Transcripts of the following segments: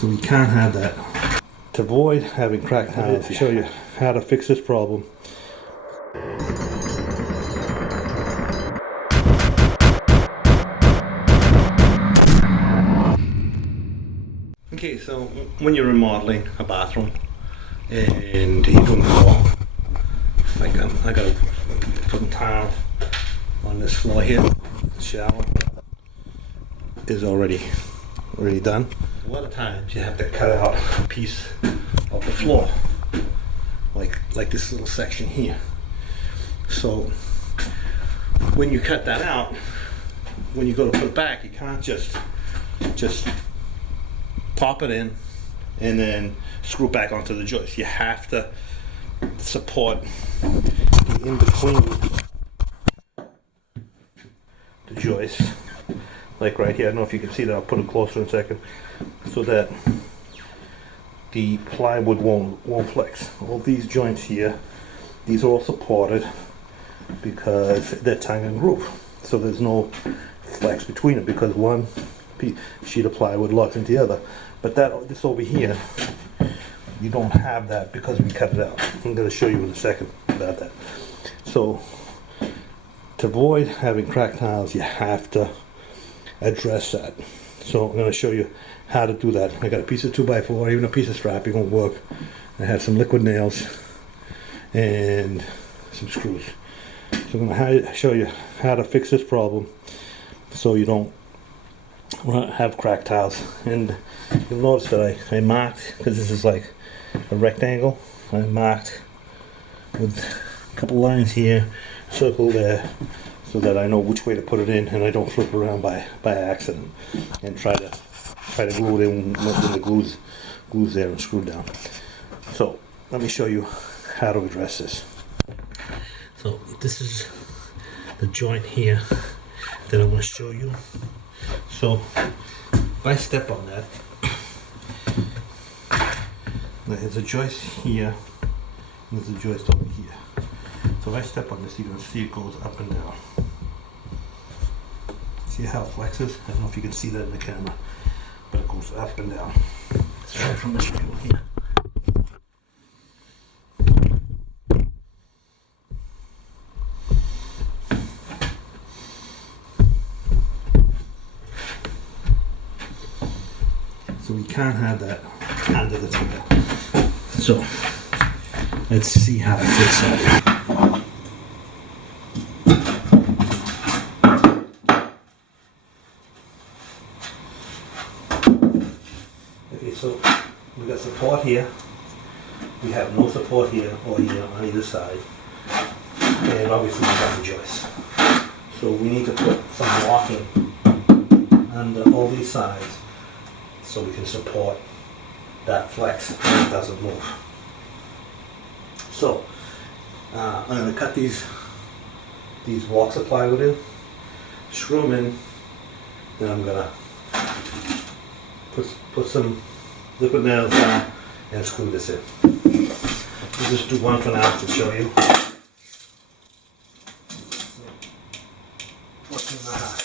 So we can't have that. To avoid having cracked tiles, I'll show you how to fix this problem. Okay, so when you're remodeling a bathroom and you're doing the wall, like I gotta put tile on this floor here. The shower is already done. A lot of times you have to cut out a piece of the floor, like this little section here. So when you cut that out, when you go to put it back, you can't just pop it in and then screw it back onto the joist. You have to support the in between the joist, like right here. I don't know if you can see that. I'll put it closer in a second, so that the plywood won't flex. All these joints here, these are all supported because they're tongue and groove, so there's no flex between it because one sheet of plywood locks into the other. But this over here, you don't have that because we cut it out. I'm going to show you in a second about that. So to avoid having cracked tiles, you have to address that. So I'm going to show you how to do that. I got a piece of 2x4, even a piece of strapping won't work. I have some liquid nails and some screws. So I'm going to show you how to fix this problem so you don't have cracked tiles. And you'll notice that I marked, because this is like a rectangle, I marked with a couple lines here, circle there, so that I know which way to put it in and I don't flip it around by accident and try to glue it in when the glue's there and screwed down. So let me show you how to address this. So this is the joint here that I want to show you. So if I step on that, there's a joist here and there's a joist over here. So if I step on this, you're going to see it goes up and down. See how it flexes? I don't know if you can see that in the camera, but it goes up and down. Let's try from this angle here. So we can't have that under the table. So let's see how to fix that. Okay, so we got support here. We have no support here or here on either side. And obviously we got the joist. So we need to put some walking under all these sides so we can support that flex and it doesn't move. So I'm going to cut these blocks of plywood in, screw them in, then I'm going to put some liquid nails down and screw this in. We'll just do one for now to show you. What's in the hat?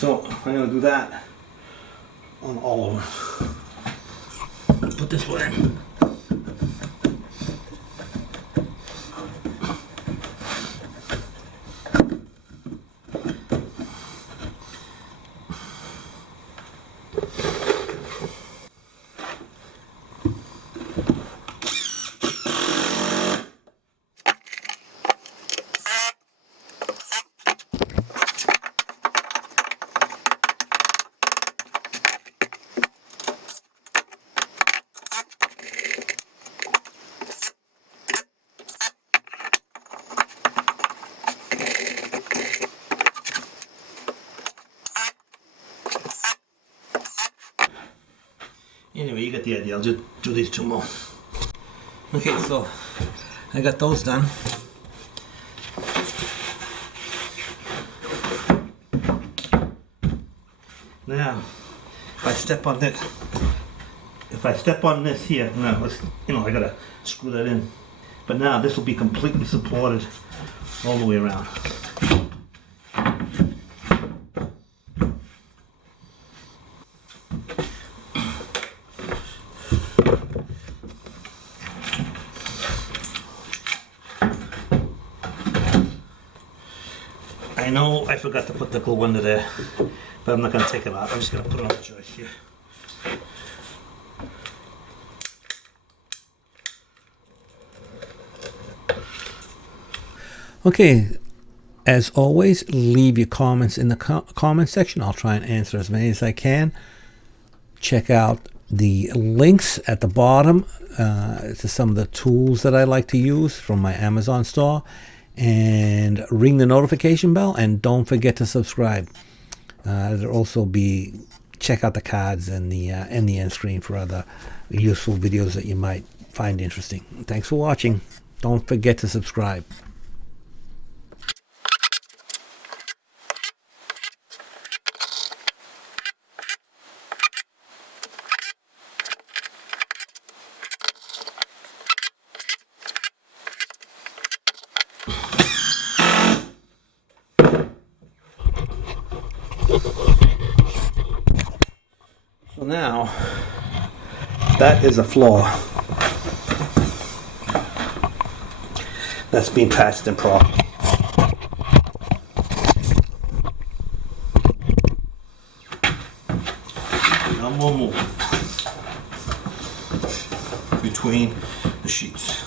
So I'm going to do that on all of them. Put this one in. Anyway, you get the idea. I'll just do these two more. Okay, so I got those done. Now, if I step on this here, now let's, I gotta screw that in. But now this will be completely supported all the way around. I know I forgot to put the glue under there, but I'm not going to take it out. I'm just going to put it on the joist here. Okay, as always, leave your comments in the comment section. I'll try and answer as many as I can. Check out the links at the bottom to some of the tools that I like to use from my Amazon store. And ring the notification bell, and don't forget to subscribe. There'll also be, check out the cards and the end screen for other useful videos that you might find interesting. Thanks for watching. Don't forget to subscribe. So now, that is a floor that's being patched in properly. No more movement between the sheets.